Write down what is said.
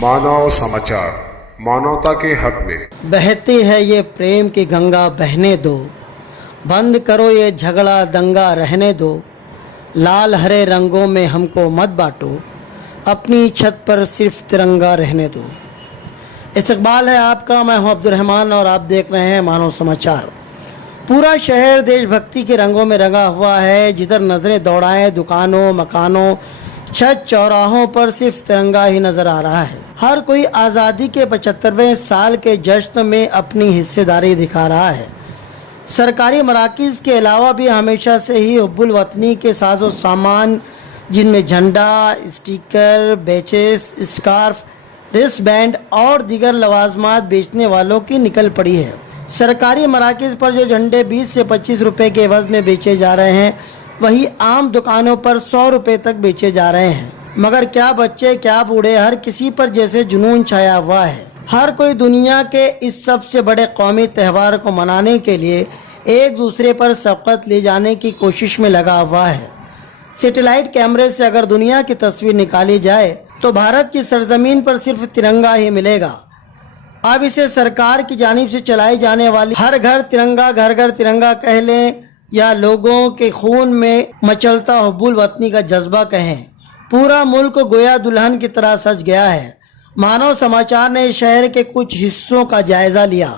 मानव समाचार, मानवता के हक में। बहती है ये प्रेम की गंगा, बहने दो, बंद करो ये झगड़ा दंगा, रहने दो। लाल हरे रंगों में हमको मत बांटो, अपनी छत पर सिर्फ तिरंगा रहने दो। इस्तकबाल है आपका, मैं हूं अब्दुल रहमान और आप देख रहे हैं मानव समाचार। पूरा शहर देशभक्ति के रंगों में रंगा हुआ है। जिधर नज़रें दौड़ाएं, दुकानों, मकानों, छत चौराहों पर सिर्फ तिरंगा ही नजर आ रहा है। हर कोई आज़ादी के 75वें साल के जश्न में अपनी हिस्सेदारी दिखा रहा है। सरकारी मराकिज़ के अलावा भी हमेशा से ही हुब्बुल वतनी के साजो सामान, जिनमें झंडा, sticker, batches, scarf, wrist band और दीगर लवाजमात बेचने वालों की निकल पड़ी है। सरकारी मराकिज़ पर जो झंडे 20 से 25 रुपये के एवज में बेचे जा रहे हैं, वही आम दुकानों पर 100 रुपये तक बेचे जा रहे हैं। मगर क्या बच्चे, क्या बूढ़े, हर किसी पर जैसे जुनून छाया हुआ है। हर कोई दुनिया के इस सबसे बड़े कौमी त्यौहार को मनाने के लिए एक दूसरे पर सबकत ले जाने की कोशिश में लगा हुआ है। सैटेलाइट कैमरे से अगर दुनिया की तस्वीर निकाली जाए तो भारत की सरजमीन पर सिर्फ तिरंगा ही मिलेगा। अब इसे सरकार की जानिब से चलाई जाने वाली हर घर तिरंगा, घर घर तिरंगा कह लें या लोगों के खून में मचलता हुब्बुल वतनी का जज्बा कहें, पूरा मुल्क गोया दुल्हन की तरह सज गया है। मानव समाचार ने शहर के कुछ हिस्सों का जायजा लिया।